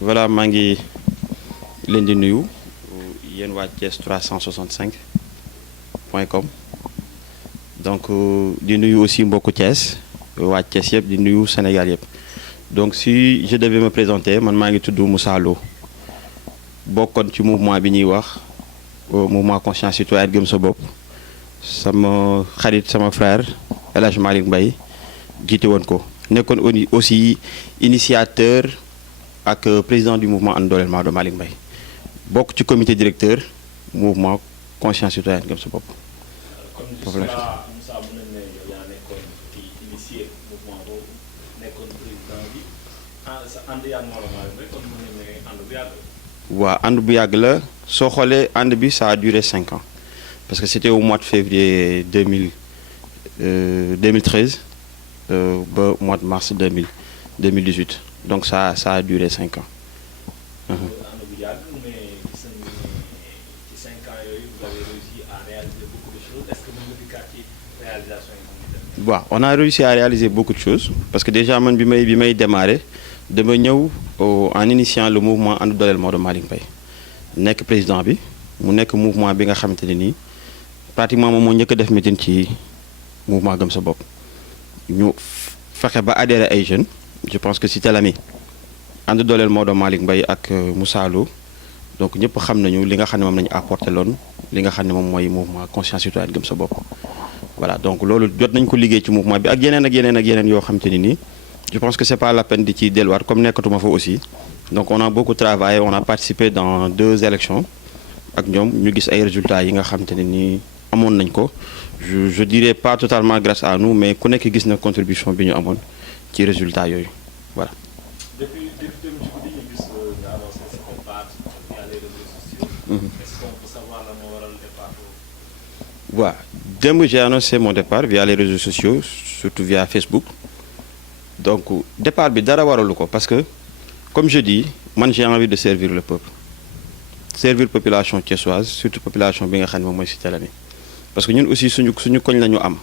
voilà maa ngi leen di nuyu yéen waa Thiès 365 point com donc di nuyu aussi mbokku Thiès waa Thiès yëpp di nuyu Sénégal yëpp donc si je devais me présenter man maa ngi tudd Moussa Lo bokkoon ci mouvement bi ñuy wax mouvement conscience citoyenne gëm sa bopp sama xarit sama frère El Hadj Malick Mbaye jiite woon ko nekkoon aussi initiateur ak président du mouvement ànd dooleel Maodo Malick Mbaye bokk ci comité directeur mouvement conscience citoyenne gëm sa bopp. foofu la Moussa mën nañu ne yow yaa nekkoon ci initié mouvement boobu nekkoon président bi sa ànd yaa Maodo Malick Mbaye kon mën nañu ne ànd bu yàgg la. waaw ànd bu yàgg la soo xoolee ànd bi ça a duré 5 ans parce que c'était au mois de février 2013 ba mois de mars 2018 donc ça a duré 5 ans. ànd bu yàgg mais gis nañu ne ci 5 ans yooyu vous avez réussi à réaliser beaucoup de choses est-ce que mën nga dikkaat ci réalisation yi. waaw on a réussi à réaliser beaucoup de choses parce que déjà man bi may démarrer dama ñëw en initiant le mouvement ànd dooleel Maodo Malick Mbaye nekk président bi mu nekk mouvement bi nga xamante ne nii pratiquement moom moo njëkk a def meeting ci mouvement gëm sa bopp ñu fexe ba adhéré ay jeunes je pense que c'était l'ami ànd dooleel Maodo Malick Mbaye ak Moussa Lo donc ñëpp xam nañu li nga xam ne moom nañu apporté loon li nga xam ne moom mooy mouvement conscience citoyenne gëm sa bopp voilà donc loolu jot nañ ko liggéey ci mouvement bi ak yeneen yoo xamante ni nii je pense que c'est pas la peine di ci delluwaat comme nekkatuma fa aussi donc on a beaucoup travaillé on a participé dans 2 élections ak ñoom ñu gis ay résultats yi nga xamante ne nii amoon nañ ko je dirais pas totalement grâce à nous mais ku nekk gis na contribution bi ñu amoon ci résultats yooyu voilà. depuis démb ci guddi ñu gis nga annoncé sa départ via les réseaux sociaux. Est-ce qu'on peut savoir lan moo waral départ boobu. waaw démb j'ai annoncé mon départ via les réseaux sociaux surtout via Facebook. donc départ bi dara waralu ko parce que comme je dis man j'ai envie de servir le peuple servir population thiessoise surtout population bi nga xam ne moom mooy Cité Lamy parce que ñun aussi suñu koñ la ñu am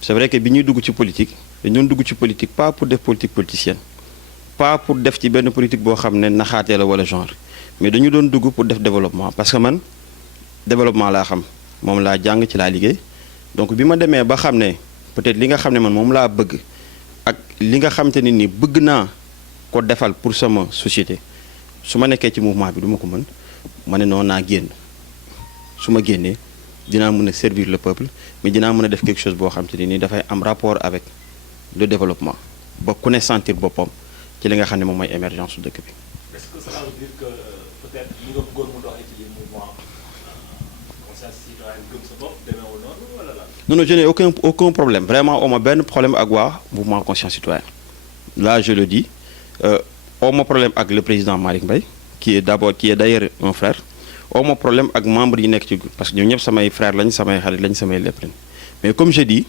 c'est vrai que bi ñuy dugg ci politique dañu doon dugg ci politique pas pour def politique politicienne pas pour def ci benn politique boo xam ne naxaatee la wala genre mais dañu doon dugg pour def développement parce que man développement laa xam moom laa jàng ci laa liggéey donc bi ma demee ba xam ne peut-être li nga xam ne man moom laa bëgg ak li nga xamante ne ni bëgg naa ko defal pour sama société su ma nekkee ci mouvement bi du ma ko mën ma ne noonu naa génn su ma génnee dinaa mën a servir le peuple mais dinaa mën a def quelque chose boo xamante ne ni dafay am rapport avec le développement ba ku ne sentir boppam ci li nga xam ne moom mooy émergence su dëkk bi. est-ce que cela veut dire que peut-être li nga bëggoon mu doxee ci biir mouvement conscience citoyenne gëm sa bopp demeewul noonu wala la. non je n'ai aucun problème vraiment oma benn problème ak waa mouvement conscience citoyenne là je le dis oma problème ak le président Malick Mbaye qui est d'ailleurs un frère oma problème ak membre yi nekk ci parce que ñoom ñëpp samay frère lañ samay xarit lañ samay lépp lañ mais comme je dis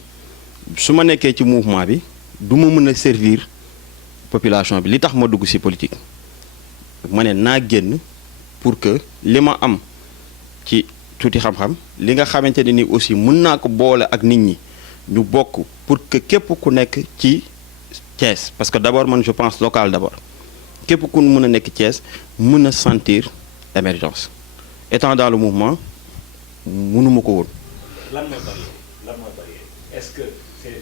su ma nekkee ci mouvement bi du ma mën a servir population bi li tax ma dugg ci politique ma ne naa génn pour que li ma am ci tuuti xam-xam li nga xamante ne ni aussi mën naa ko boole ak nit ñi ñu bokk pour que képp ku nekk ci Thiès parce que d'abord man je pense local d'abord képp ku mën a nekk Thiès mën a sentir émergence étant dans le mouvement mënuma ko woon. lan mooy bari est-ce que c'est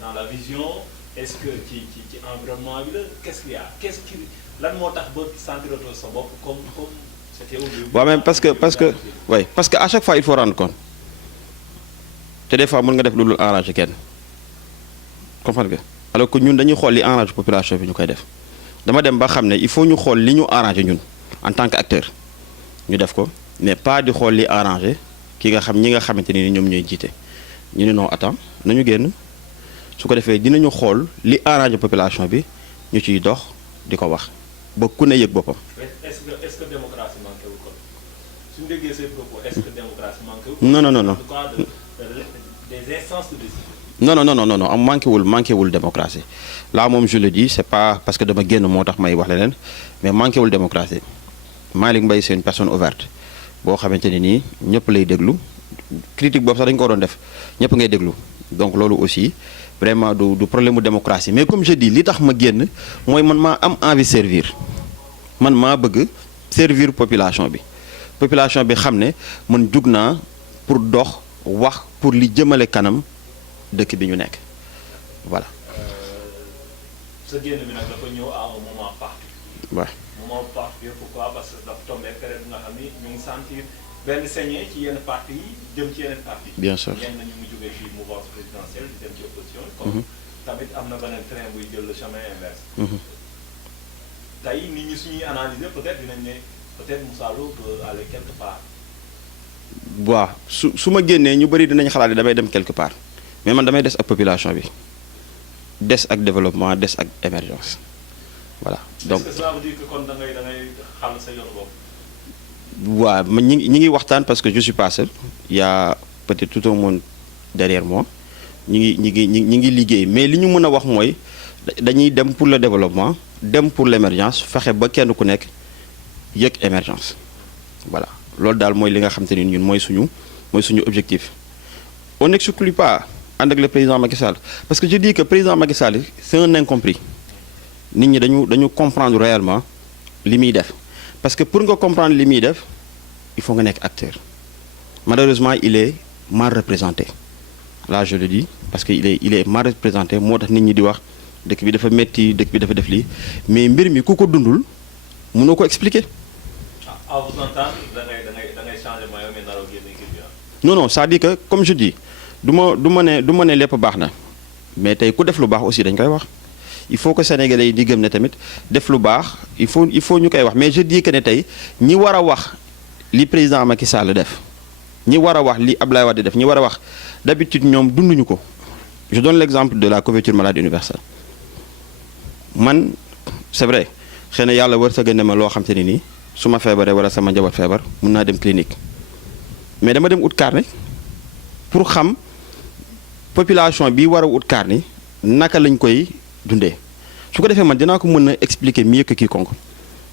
dans la vision est-ce que ci environnement bi la qu'est-ce qu'il y a lan moo tax ba sentir sa bopp comme waaw mais parce que à chaque fois il faut rendre compte te des fois mën nga def lu dul arranger kenn comprendre nga alors que ñun dañuy xool li arrange population bi ñu koy def dama dem ba xam ne il faut ñu xool li ñu arranger ñun en tant que acteur ñu def ko mais pas di xool li arranger ñi nga xamante ni ñoom ñooy jiite ñu ne non attends nañu génn su ko defee dinañu xool li arranger population bi ñu ciy dox di ko wax ba ku ne yëg boppam. est-ce que démocratie manqué wu kon suñu déggee say propos est-ce que démocratie manqué wu. non en tout cas des instances de décision. non manqué wul démocratie là moom je le dis c'est pas parce que dama génn moo tax may wax leneen mais manqué wul démocratie Malick Mbaye c'est une personne ouverte boo xamante ne nii ñëpp lay déglu critique boobu sax dañu ko doon def ñëpp ngay déglu donc loolu aussi vraiment du problème de démocratie mais comme je dis li tax ma génn mooy man maa am envie servir man maa bëgg servir population bi xam ne man jug naa pour dox wax pour li jëmale kanam dëkk bi ñu nekk voilà. sa génn bi nag dafa ñëw à un moment particulier. waaw moment particulier pourquoi parce que dafa tombé période nga xam ni ñu ngi sentir benn saigné ci yenn parti yi jëm ci yeneen parti. bien sûr ñenn ñu ngi jógee ci mouvance présidentielle di dem ci opposition. comme tamit am na beneen train buy jël le chemin inverse. tey nit ñi suñuy analyser peut-être dinañ ne peut-être Moussa Lo peut aller quelque part. waaw su ma génnee ñu bëri dinañ xalaat damay dem quelque part mais man damay des ak population bi des ak développement des ak émergence voilà. donc est-ce que cela veut dire que kon da ngay xàll sa yoon bopp. waaw man ñi ngi waxtaan parce que je suis pas seul il y a peut-être tout un monde derrière moi ñi ngi liggéey mais li ñu mën a wax mooy dañuy dem pour le développement dem pour l'émergence fexe ba kenn ku nekk yëg émergence voilà. loolu daal mooy li nga xam te ni ñun mooy suñu objectif on n'exclut pas ànd ak le président Macky Sall parce que je dis que président Macky Sall c'est un incompris nit ñi dañu comprendre réellement li muy def parce que pour nga comprendre li muy def il faut nga nekk acteur malheureusement il est mal représenté là je le dis parce que il est mal représenté moo tax nit ñi di wax dëkk bi dafa metti dëkk bi dafa def lii mais mbir mi ku ko dundul mënoo ko expliquer. à vous entendre da ngay changer maillot mais naroo génne kii bi non c'est-à-dire que comme je dis du ma ne lépp baax na mais tey ku def lu baax aussi dañ koy wax il faut que sénégalais yi di gëm ne tamit def lu baax il faut ñu koy wax mais je dis que ne tey ñi war a wax li président Macky Sall def ñi war a wax li Abdoulaye Wade def ñi war a wax d'habitude ñoom dunduñu ko je donne l'exemple de la couverture maladie universelle man c'est vrai xëy na yàlla war sa gën ma loo xam te ni nii su ma feebaree wala sama njaboot feebar mun naa dem clinique mais dama dem ut carnet pour xam population bi war a ut carnet naka lañ koy dundee su ko defee man dinaa ko mën a expliquer mieux que quiconque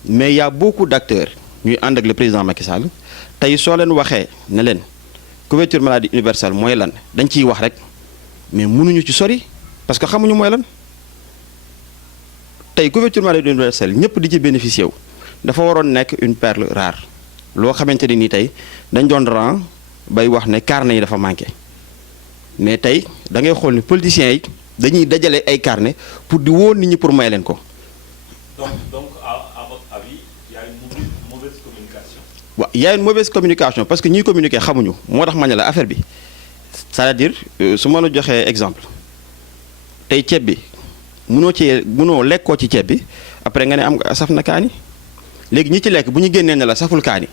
mais y a beaucoup d'acteurs ñuy ànd ak le président Macky Sall tey soo leen waxee ne leen couverture maladie universelle mooy lan dañ ciy wax rek mais mënuñu ci sori parce que xamuñu mooy lan tey couverture maladie universelle ñëpp di ci bénéficier wu. dafa waroon nekk une perle rare loo xamante ne nii tey dañ doon rang bay wax ne carnet yi dafa manqué mais tey da ngay xool ni politiciens yi dañuy dajale ay carnet pour di woo nit ñi pour may leen ko. donc à votre avis y a une mauvaise communication. waaw y a une mauvaise communication parce que ñiy communiquer xamuñu moo tax ma ne la affaire bi c'est-à-dire su ma la joxee exemple tey ceeb bi mënoo lekkoo ci ceeb bi après nga ne am nga saf na kaani léegi ñi ci lekk bu ñu génnee ne la saful kaani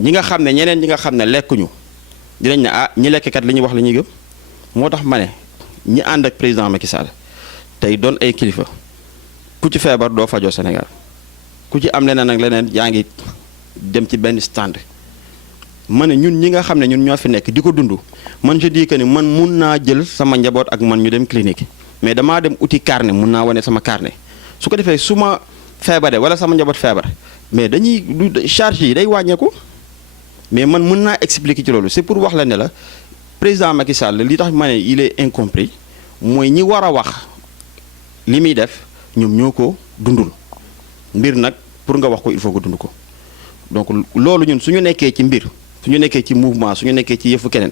ñi nga xam ne ñeneen ñi nga xam ne lekkuñu dinañ ne ah ñi lekk kat li ñuy wax la ñuy gëm moo tax ma ne ñi ànd ak président Macky Sall tey doon ay kilifa ku ci feebar doo fajoo Sénégal ku ci am leneen ak leneen yaa ngi dem ci benn stand ma ne ñun ñi nga xam ne ñun ñoo fi nekk di ko dund man je dis que ni man mun naa jël sama njaboot ak man ñu dem clinique mais damaa dem uti carnet mun naa wane sama carnet su ko defee su ma feebaree wala sama njaboot feebar mais dañuy charge yi day wàññeeku mais man mën naa expliquer ci loolu c'est pour wax la ne la président Macky Sall li tax ma ne il est incompris mooy ñi war a wax li muy def ñoom ñoo ko dundul mbir nag pour nga wax ko il faut que dund ko donc loolu ñun suñu nekkee ci mbir suñu nekkee ci mouvement suñu nekkee ci yëfu keneen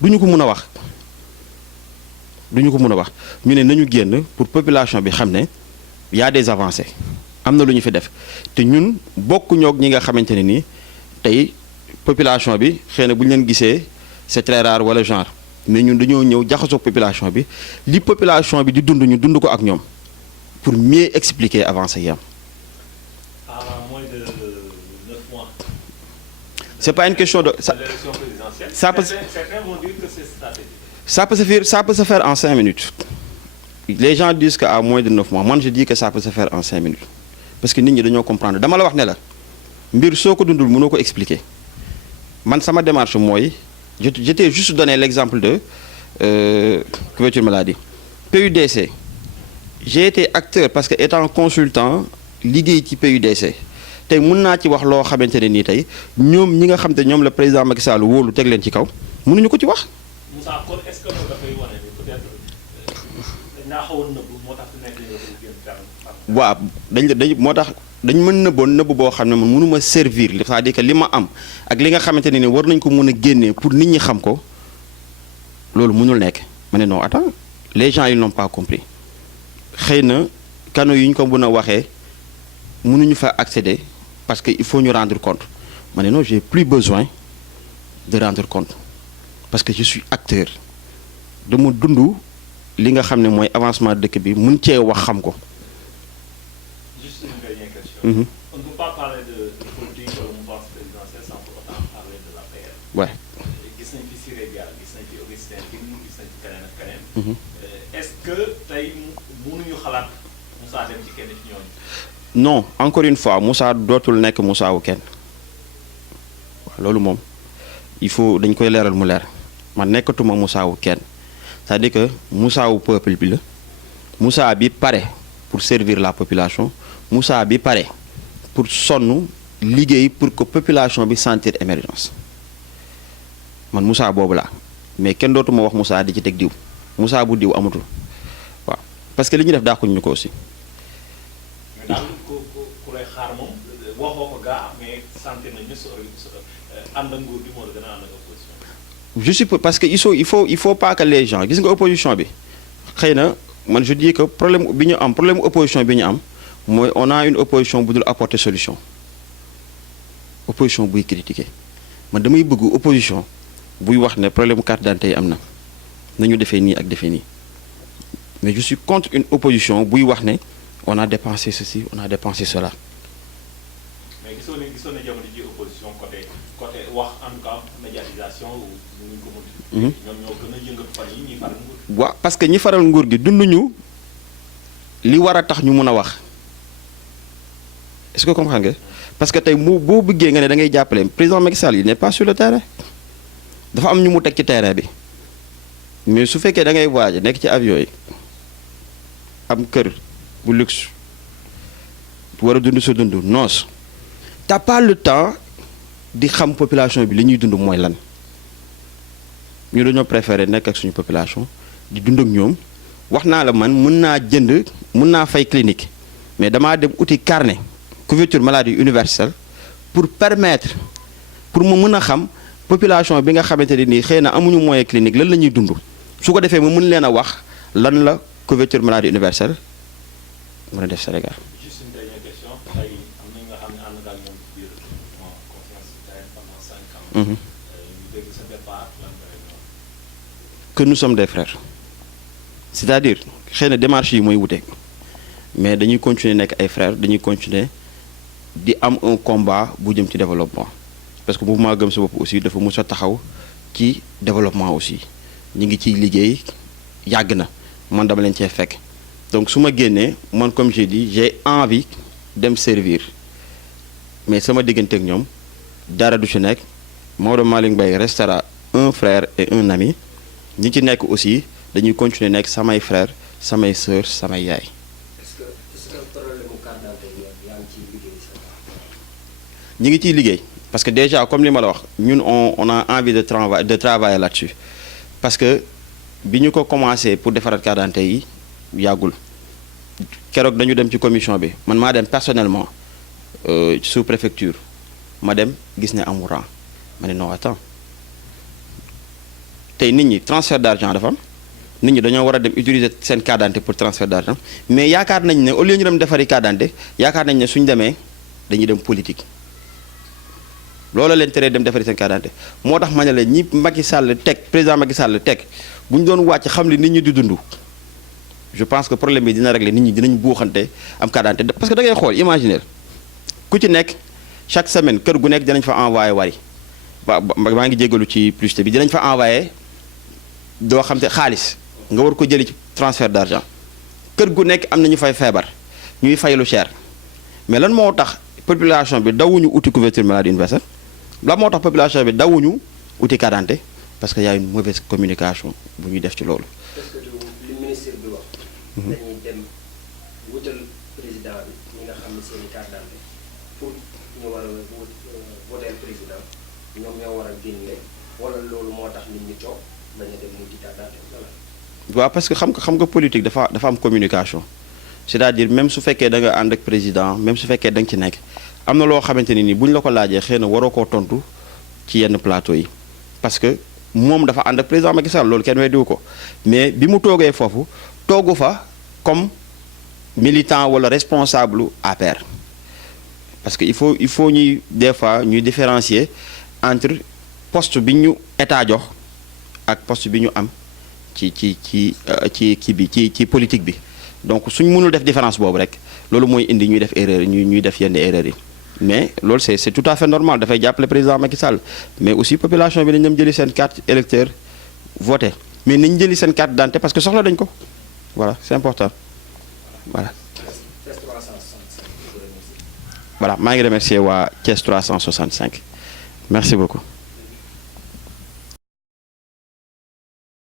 duñu ko mën a wax ñu ne nañu génn pour population bi xam ne y a des avancées am na lu ñu fi def te ñun bokkuñoo ak ñi nga xamante ne nii tey population bi xëy na bu ñu leen gisee c'est très rare wala genre mais ñun dañoo ñëw jaxasoo population bi li population bi di dund ñu dund ko ak ñoom pour mieux expliquer avancées yi am. À moins de 9 mois. C'est pas une question de l'élection présidentielle. Certains vont dire que c'est stratégique. Ça peut se faire en 5 minutes. Les gens disent qu'à moins de 9 mois. Moi, je dis que ça peut se faire en 5 minutes. Parce que nous devons comprendre. Dama la wax ne la mbir soo ko dundul mënoo ko expliquer man sama démarche mooy je t'ai juste donné l'exemple de couverture maladie. PUDC j'ai été acteur parce que étant consultant liggéey ci PUDC tey mën naa ci wax loo xamante ne nii tey ñoom ñi nga xam te ñoom la président Macky Sall wóolu teg leen ci kaw mënuñu ko ci wax. Moussa kon est-ce que loolu dafay wane ni peut-être dañ naa xawoon nëbbu moo tax su nekk nga ko gën ferme. waaw dañ moo tax dañ mën nëbboon nëbb boo xam ne man mënuma servir c'est-à-dire que li ma am ak li nga xamante ne ni war nañ ko mën a génnee pour nit ñi xam ko loolu mënul nekk ma ne non attends les gens ils n'ont pas compris xëy na canaux yi ñu ko mën a waxee mënuñu fa accéder parce que il faut ñu rendre compte ma ne non j'ai plus besoin de rendre compte parce que je suis acteur dama dund li nga xam ne mooy avancement dëkk bi mën cee wax xam ko. Juste une dernière question. On ne peut pas parler de politique wala mouvance présidentielle sans pour autant parler de l'APR. Ouais. Gis nañ fi Siré Dia gis nañ fi Augustin Tine gis nañ fi keneen ak keneen. Est-ce que tey mënuñu xalaat Moussa dem ci kenn ci ñooñu. non encore une fois Moussa dootul nekk Moussa wu kenn waaw loolu moom il faut dañ koy leeral mu leer man nekkatuma Moussa wu kenn c'est-à-dire que Moussa wu peuple bi la Moussa bi pare pour servir la population Moussa bi pare pour sonn liggéey pour que population bi sentir émergence man Moussa boobu laa mais kenn dootuma wax Moussa di ci teg diw Moussa bu diw amatul waaw parce que li ñuy def daaxuñ ñu ko aussi. mais daal ku lay xaar moom waxoo ko gaa mais santé nañu ànd ak nguur gi moo la gën a ànd ak opposition. je suppose parce que il faut pas que les gens gis nga opposition bi xëy na man je dis que problème bi ñu am problème opposition bi ñu am mooy on a une opposition bu dul apporter solution opposition buy critiquer man damay bëgg opposition buy wax ne problème carte d'identité yi am na nañu defee nii ak defee nii mais je suis contre une opposition buy wax ne on a dépensé ceci on a dépensé cela. mais gisoon ne jamono ji opposition côté wax en tout cas médiatisation ñu ko mën. ñoom ñoo gën a yëngatu fan yi ñuy faral nguur. waaw parce que ñi faral nguur gi dunduñu li war a tax ñu mun a wax est-ce que comprendre nga parce que tey boo bëggee nga ne da ngay jàppale président Macky Sall il n'est pas sur le terrain dafa am ñu mu teg ci terrain bi mais su fekkee da ngay waaj nekk ci avion yi am kër bu luxe war a dund sa dund noos t'as pas le temps di xam population bi li ñuy dund mooy lan ñu dañoo préférer nekk ak suñu population di dund ak ñoom wax naa la man mën naa jënd mën naa fay clinique mais damaa dem uti carnet couverture maladie universelle pour permettre pour mu mën a xam population bi nga xamante ne nii xëy na amuñu moyen clinique lan la ñuy dund su ko defee mu mën leen a wax lan la couverture maladie universelle mën a def Sénégal. Juste une dernière question tey am na nga xam ne ànd nga ak ñoom ci biir confiance citoyenne pendant 5 ans. ñu dégg sa départ lan nga lay wax. que nous sommes des frères c'est-à-dire xëy na démarche yi mooy wute mais dañuy continuer nekk ay frères dañuy continuer di am un combat bu jëm ci développement parce que mouvement gëm sa bopp aussi dafa mës a taxaw ci développement aussi ñu ngi ciy liggéey yàgg na man dama leen cee fekk donc su ma génnee man comme j'ai dit j'ai envie dem servir mais sama diggante ak ñoom dara du ci nekk Maodo Malick Mbaye restera un frère et un ami ñi ci nekk aussi dañuy continuer nekk samay frères samay sœurs samay yaay. est-ce que problème mu carte d'identité yaa ngi ciy liggéey sa ñi ngi ciy liggéey parce que déjà comme li ma la wax ñun on a envie de travailler là-dessus parce que bi ñu ko commencé pour defaraat carte d'identité yi yàggul keroog dañu dem ci commission bi man maa dem personnellement sous préfecture ma dem gis ne amul rang ma ne non attends tey nit ñi transfert d'argent dafa am nit ñi dañoo war a dem utiliser seen carte d'identité pour transfert d'argent mais yaakaar nañ ne au lieu ñu dem defari carte d'identité yaakaar nañ ne suñu demee dañuy dem politique loolu leen teree dem defari seen carte d'identité moo tax ma ne la ñi Macky Sall teg président Macky Sall teg bu ñu doon wàcc xam li nit ñi di dund je pense que problème bi dina régler nit ñi dinañ buuxante am carte d'identité parce que da ngay xool imaginer ku ci nekk chaque semaine kër gu nekk dinañ fa envoyé wari maa ngi jégalu ci publicité bi dinañ fa envoyé doo xam te xaalis nga war ko jëli ci transfert d'argent kër gu nekk am na ñu fay feebar ñuy fay lu cher mais lan moo tax population bi dawuñu uti couverture maladie universelle lan moo tax population bi dawuñu uti carte d'identité parce que y a une mauvaise communication bu ñuy def ci loolu. est-ce que li ministre bi wax. dañuy dem wutal président bi ñi nga xam ne seen i carte d'identité pour ñu war a voter président ñoom ñoo war a génne wala loolu moo tax nit ñi toog bañ a dem wuti carte d'identité wala. waaw parce que xam nga politique dafa am communication c'est-à-dire même su fekkee da nga ànd ak président même su fekkee da nga ci nekk am na loo xamante ni nii bu ñu la ko laajee xëy na waroo koo tontu ci yenn plateau yi parce que moom dafa ànd ak président Macky Sall loolu kenn weddiwu ko mais bi mu toogee foofu toogu fa comme militant wala responsable APR parce que il faut ñuy des fois ñuy différencier entre poste bi ñu état jox ak poste bi ñu am ci politique bi donc suñ mënul def différence boobu rek loolu mooy indi ñuy def erreur ñuy def yenn erreur yi mais loolu c'est tout à fait normal dafay jàppale président Macky Sall mais aussi population bi dañ dem jëli seen carte électeur voté mais nañ jëli seen carte d'identité parce que soxla dañ ko voilà c'est important voilà. voilà maa ngi remercier waa Thiès 365 merci beaucoup.